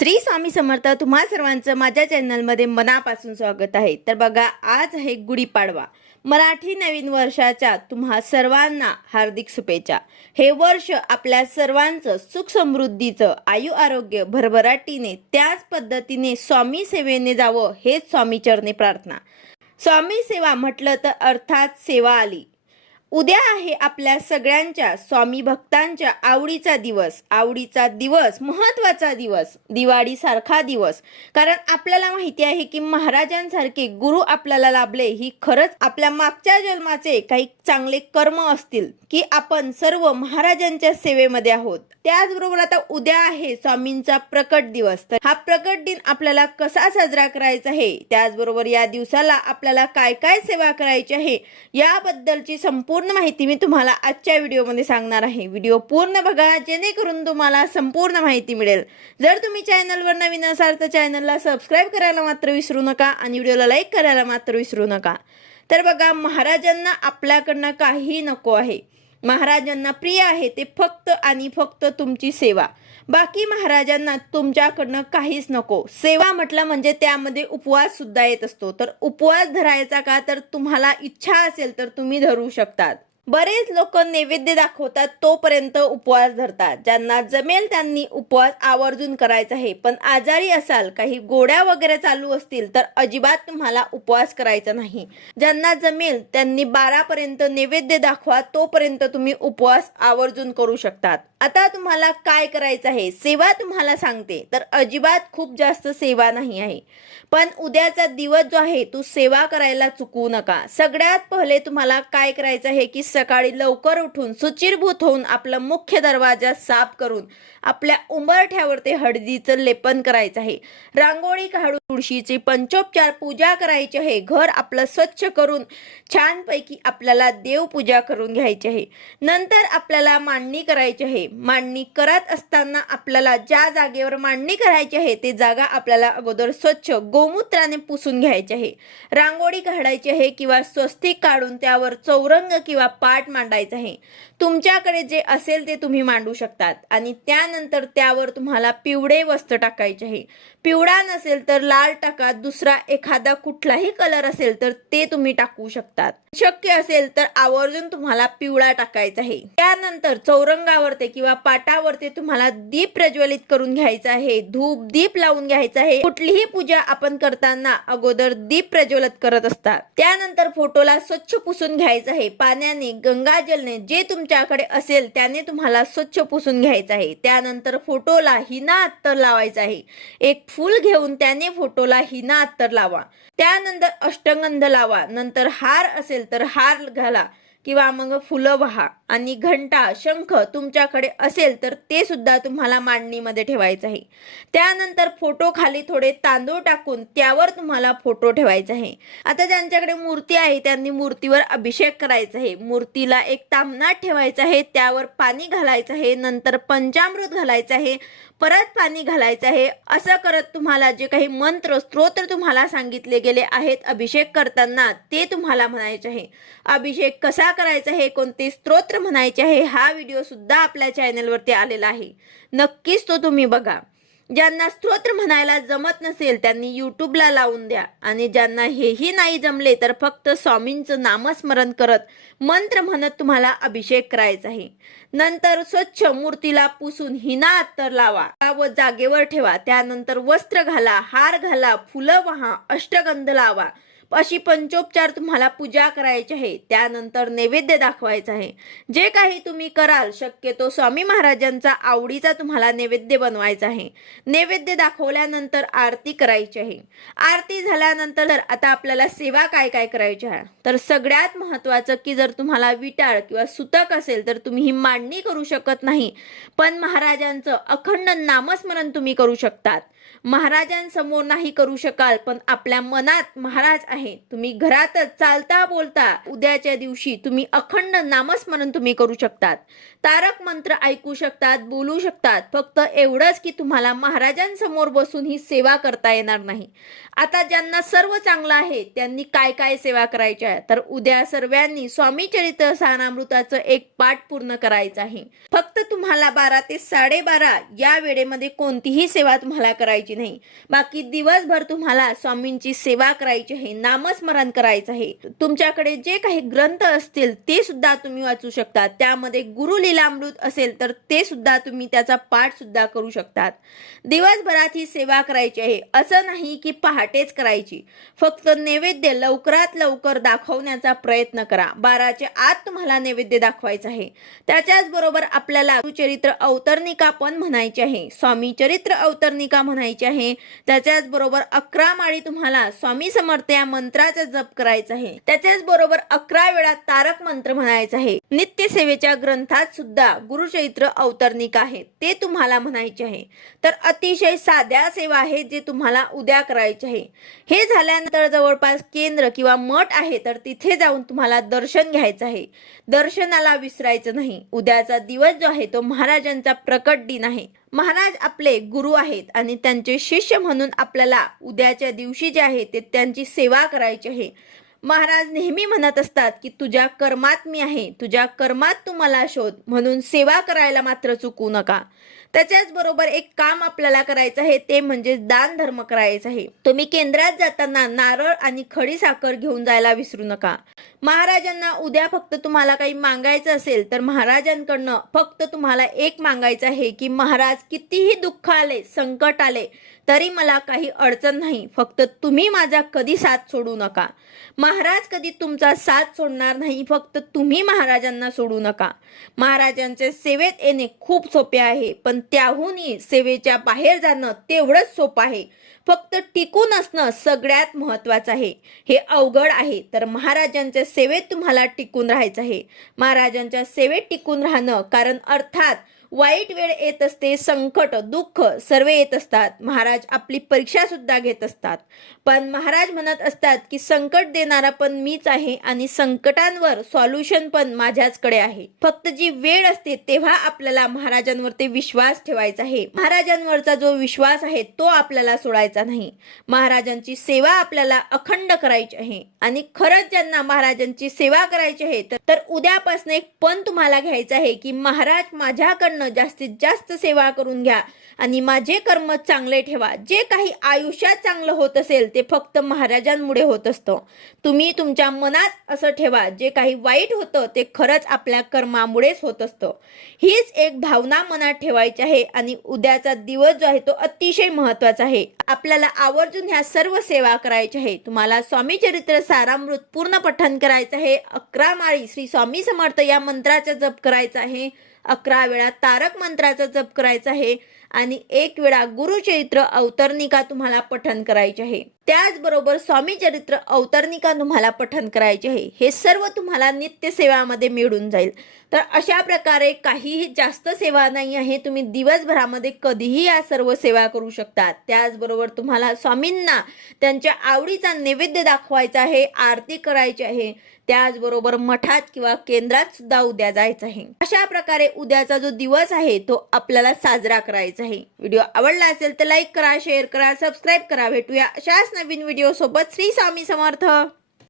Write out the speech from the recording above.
श्री स्वामी समर्थ तुम्हा सर्वांचं माझ्या चॅनलमध्ये मनापासून स्वागत आहे. तर बघा आज आहे गुढीपाडवा. मराठी नवीन वर्षाच्या तुम्हा सर्वांना हार्दिक शुभेच्छा. हे वर्ष आपल्या सर्वांचं सुख समृद्धीचं आयु आरोग्य भरभराटीने त्याच पद्धतीने स्वामी सेवेने जावं हेच स्वामीचरणे प्रार्थना. स्वामी सेवा म्हटलं तर अर्थात सेवा आली. उद्या आहे आपल्या सगळ्यांच्या स्वामी भक्तांच्या आवडीचा दिवस. आवडीचा दिवस महत्त्वाचा दिवस दिवाळीसारखा दिवस. कारण आपल्याला माहिती आहे की महाराजांसारखे गुरु आपल्याला लाभले ही खरंच आपल्या मागच्या जन्माचे काही चांगले कर्म असतील की आपण सर्व महाराजांच्या सेवेमध्ये आहोत. त्याचबरोबर आता उद्या आहे स्वामींचा प्रकट दिवस. तर हा प्रकट दिन आपल्याला कसा साजरा करायचा आहे? त्याचबरोबर या दिवसाला आपल्याला काय काय सेवा करायची आहे? याबद्दलची संपूर्ण माहिती मी तुम्हाला आजच्या व्हिडिओमध्ये सांगणार आहे. व्हिडिओ पूर्ण बघा जेणेकरून तुम्हाला संपूर्ण माहिती मिळेल. जर तुम्ही चॅनलवर नवीन असाल तर चॅनलला सबस्क्राईब करायला मात्र विसरू नका आणि व्हिडिओला लाईक करायला मात्र विसरू नका. तर बघा महाराजांना आपल्याकडनं काही नको आहे. महाराजांना प्रिय आहे ते फक्त आणि फक्त तुमची सेवा. बाकी महाराजांना तुमच्याकडनं काहीच नको. सेवा म्हटलं म्हणजे त्यामध्ये उपवास सुद्धा येत असतो. तर उपवास धरायचा का? तर तुम्हाला इच्छा असेल तर तुम्ही धरू शकतात. बरेच लोक नैवेद्य दाखवतात तोपर्यंत उपवास धरतात. ज्यांना जमेल त्यांनी उपवास आवर्जून करायचा आहे. पण आजारी असाल काही गोड्या वगैरे चालू असतील तर अजिबात तुम्हाला उपवास करायचा नाही. ज्यांना जमेल त्यांनी बारा पर्यंत नैवेद्य दाखवा तोपर्यंत तुम्ही उपवास आवर्जून करू शकतात. आता तुम्हाला काय करायचं आहे? सेवा तुम्हाला सांगते. तर अजिबात खूप जास्त सेवा नाही आहे. पण उद्याचा दिवस जो आहे तो सेवा करायला चुकवू नका. सगळ्यात पहिले तुम्हाला काय करायचं आहे की सकाळी लवकर उठून सुचिरभूत होऊन आपला मुख्य दरवाजा साफ करून आपल्या उंबरठ्यावरती हळदीचं लेपन करायचं आहे. रांगोळी काढून तुळशीची पंचोपचार पूजा करायची आहे. घर आपलं स्वच्छ करून छानपैकी आपल्याला देवपूजा करून घ्यायची आहे. नंतर आपल्याला मांडणी करायची आहे. मांडणी करत असताना आपल्याला ज्या जागेवर मांडणी करायची आहे ते जागा आपल्याला अगोदर स्वच्छ गोमूत्राने पुसून घ्यायची आहे. रांगोळी काढायची आहे किंवा स्वस्तिक काढून त्यावर चौरंग किंवा पाठ मांडायचा आहे. तुमच्याकडे जे असेल ते तुम्ही मांडू शकतात. आणि त्यानंतर त्यावर तुम्हाला पिवळे वस्त्र टाकायचे आहे. पिवळा नसेल तर लाल टाका. दुसरा एखादा कुठलाही कलर असेल तर ते तुम्ही टाकू शकतात. शक्य असेल तर आवर्जून तुम्हाला पिवळा टाकायचा आहे. त्यानंतर चौरंगावरती किंवा पाटावरती तुम्हाला दीप प्रज्वलित करून घ्यायचा आहे. धूप दीप लावून घ्यायचा आहे. कुठलीही पूजा आपण करताना अगोदर दीप प्रज्वलित करत असतात. त्यानंतर फोटोला स्वच्छ पुसून घ्यायचं आहे. पाण्याने गंगाजलने जे तुमच्याकडे असेल त्याने तुम्हाला स्वच्छ पुसून घ्यायचं आहे. त्यानंतर फोटोला हिना अत्तर लावायचं आहे. एक फूल घेऊन त्याने फोटोला हिना अत्तर लावा. त्यानंतर अष्टगंध लावा. नंतर हार असेल तर हार घाला. किंवा मग फुलं वाहा आणि घंटा शंख तुमच्याकडे असेल तर ते सुद्धा तुम्हाला मांडणीमध्ये ठेवायचं आहे. त्यानंतर फोटो खाली थोडे तांदूळ टाकून त्यावर तुम्हाला फोटो ठेवायचा आहे. आता ज्यांच्याकडे मूर्ती आहे त्यांनी मूर्तीवर अभिषेक करायचा आहे. मूर्तीला एक तांबणात ठेवायचं आहे त्यावर पाणी घालायचं आहे नंतर पंचामृत घालायचं आहे. परत पाणी घालायचं आहे. असं करत तुम्हाला जे काही मंत्र स्तोत्र तुम्हाला सांगितले गेले आहेत अभिषेक करताना ते तुम्हाला म्हणायचे आहे. अभिषेक कसा करायचा आहे कोणते स्तोत्र म्हणायचे आहे हा व्हिडिओ सुद्धा आपल्या चॅनलवरती आलेला आहे. नक्कीच तो तुम्ही बघा. ज्यांना स्तोत्र म्हणायला जमत नसेल त्यांनी यूट्यूबला लावून द्या. आणि ज्यांना हेही नाही जमले तर फक्त स्वामींचं नामस्मरण करत मंत्र म्हणत तुम्हाला अभिषेक करायचा आहे. नंतर स्वच्छ मूर्तीला पुसून हिना अत्तर लावा व जागेवर ठेवा. त्यानंतर वस्त्र घाला हार घाला फुलं वहा अष्टगंध लावा. अशी पंचोपचार तुम्हाला पूजा करायची आहे. त्यानंतर नैवेद्य दाखवायचं आहे. जे काही तुम्ही कराल शक्यतो स्वामी महाराजांचा आवडीचा तुम्हाला नैवेद्य बनवायचा आहे. नैवेद्य दाखवल्यानंतर आरती करायची आहे. आरती झाल्यानंतर जर आता आपल्याला सेवा काय काय करायची आहे? तर सगळ्यात महत्त्वाचं की जर तुम्हाला विटाळ किंवा सुतक असेल तर तुम्ही ही मांडणी करू शकत नाही. पण महाराजांचं अखंड नामस्मरण तुम्ही करू शकतात. महाराजांसमोर नाही करू शकाल पण आपल्या मनात महाराज आहे. तुम्ही घरातच चालता बोलता उद्याच्या दिवशी तुम्ही अखंड नामस्मरण तुम्ही करू शकतात. तारक मंत्र ऐकू शकतात बोलू शकतात फक्त एवढंच की तुम्हाला महाराजांसमोर बसून ही सेवा करता येणार नाही. आता ज्यांना सर्व चांगलं आहे त्यांनी काय काय सेवा करायच्या आहे तर उद्या सर्वांनी स्वामी चरित्र सानामृताचं एक पाठ पूर्ण करायचं आहे. फक्त तुम्हाला बारा ते साडेबारा या वेळेमध्ये कोणतीही सेवा तुम्हाला करायची नाही. बाकी दिवसभर तुम्हाला स्वामींची सेवा करायची आहे नामस्मरण करायचं आहे. तुमच्याकडे जे काही ग्रंथ असतील ते सुद्धा तुम्ही वाचू शकता. त्यामध्ये गुरु लीलामृत असेल तर ते सुद्धा तुम्ही त्याचा पाठ सुद्धा करू शकतात. दिवसभरात ही सेवा करायची आहे. असं नाही की पहाटेच करायची. फक्त नैवेद्य लवकरात लवकर दाखवण्याचा प्रयत्न करा. बाराच्या आत तुम्हाला नैवेद्य दाखवायचं आहे. त्याच्याच बरोबर आपल्याला चरित्र अवतरणिका पण म्हणायची आहे. स्वामी चरित्र अवतरणिका म्हणायची आहे. त्याच्याच बरोबर अकरा माळी तुम्हाला स्वामी समर्थ या मंत्राचा जप करायचा आहे. त्याच्याच बरोबर अकरा वेळा तारक मंत्र म्हणायचा आहे. नित्य सेवेच्या ग्रंथात सुद्धा गुरुचरित्र अवतरणिका आहे ते तुम्हाला म्हणायचे आहे. तर अतिशय साध्या सेवा आहे जे तुम्हाला उद्या करायचे आहे. हे झाल्यानंतर जवळपास केंद्र किंवा मठ आहे तर तिथे जाऊन तुम्हाला दर्शन घ्यायचं आहे. दर्शनाला विसरायचं नाही. उद्याचा दिवस जो आहे तो महाराजांचा प्रकट दिन आहे. महाराज आपले गुरु आहेत आणि त्यांचे शिष्य म्हणून आपल्याला उद्याच्या दिवशी जे आहे ते त्यांची सेवा करायची आहे. महाराज नेहमी म्हणत असतात की तुझ्या कर्मात मी आहे. तुझ्या कर्मात तू मला शोध. म्हणून सेवा करायला मात्र चुकू नका. त्याच्याच बरोबर एक काम आपल्याला करायचं आहे ते म्हणजे दान धर्म करायचं आहे. तुम्ही केंद्रात जाताना नारळ आणि खडी साखर घेऊन जायला विसरू नका. महाराजांना उद्या फक्त तुम्हाला काही मागायचं असेल तर महाराजांकडनं फक्त तुम्हाला एक मागायचं आहे की महाराज कितीही दुःख आले संकट आले तरी मला काही अडचण नाही. फक्त तुम्ही माझा कधी साथ सोडू नका. महाराज कधी तुमचा साथ सोडणार नाही फक्त तुम्ही महाराजांना सोडू नका. महाराजांचे सेवेत येणे खूप सोपे आहे पण त्याहूनही सेवेच्या बाहेर जाणं तेवढंच सोपं आहे. फक्त टिकून असणं सगळ्यात महत्वाचं आहे. हे अवघड आहे तर महाराजांच्या सेवेत तुम्हाला टिकून राहायचं आहे. महाराजांच्या सेवेत टिकून राहणं कारण अर्थात वाईट वेळ येत असते संकट दुःख सर्व येत असतात. महाराज आपली परीक्षा सुद्धा घेत असतात. पण महाराज म्हणत असतात की संकट देणारा पण मीच आहे आणि संकटांवर सॉल्युशन पण माझ्याचकडे आहे. फक्त जी वेळ असते तेव्हा आपल्याला महाराजांवरती विश्वास ठेवायचा आहे. महाराजांवरचा जो विश्वास आहे तो आपल्याला सोडायचा नाही. महाराजांची सेवा आपल्याला अखंड करायची आहे. आणि खरंच ज्यांना महाराजांची सेवा करायची आहे तर- तर उद्यापासून एक पण तुम्हाला घ्यायचं आहे की महाराज माझ्याकडनं जास्तीत जास्त सेवा करून घ्या. आणि माझे कर्म चांगले ठेवा. जे काही आयुष्यात चांगलं होत असेल ते फक्त महाराजांमुळे होत असतं. तुम्ही तुमच्या मनात असं ठेवा. जे काही वाईट होतं ते खरंच आपल्या कर्मामुळेच होत असतं. हीच एक भावना मनात ठेवायची आहे आणि उद्याचा दिवस जो आहे तो अतिशय महत्त्वाचा आहे. आपल्याला आवर्जून ह्या सर्व सेवा करायच्या आहे. तुम्हाला स्वामी चरित्र सारामृत पूर्ण पठण करायचं आहे. अकरा माळी श्री स्वामी समर्थ या मंत्राचा जप करायचा आहे. अकरा वेळा तारक मंत्राचा जप करायचा आहे आणि एक वेळा गुरुचरित्र अवतरणिका तुम्हाला पठन करायचे आहे. त्याचबरोबर स्वामी चरित्र अवतरणिका तुम्हाला पठन करायचे आहे. हे सर्व तुम्हाला नित्य सेवामध्ये मिळून जाईल. तर अशा प्रकारे काहीही जास्त सेवा नाही आहे. तुम्ही दिवसभरामध्ये कधीही या सर्व सेवा करू शकता त्याचबरोबर तुम्हाला स्वामींना त्यांच्या आवडीचा नैवेद्य दाखवायचा आहे आरती करायची आहे. त्याचबरोबर मठात किंवा केंद्रात सुद्धा उद्या जायचं आहे. अशा प्रकारे उद्याचा जो दिवस आहे तो आपल्याला साजरा करायचा आहे. व्हिडिओ आवडला असेल तर लाईक करा शेअर करा सबस्क्राईब करा. भेटूया अशाच नवीन व्हिडिओ सोबत श्री स्वामी समर्थ.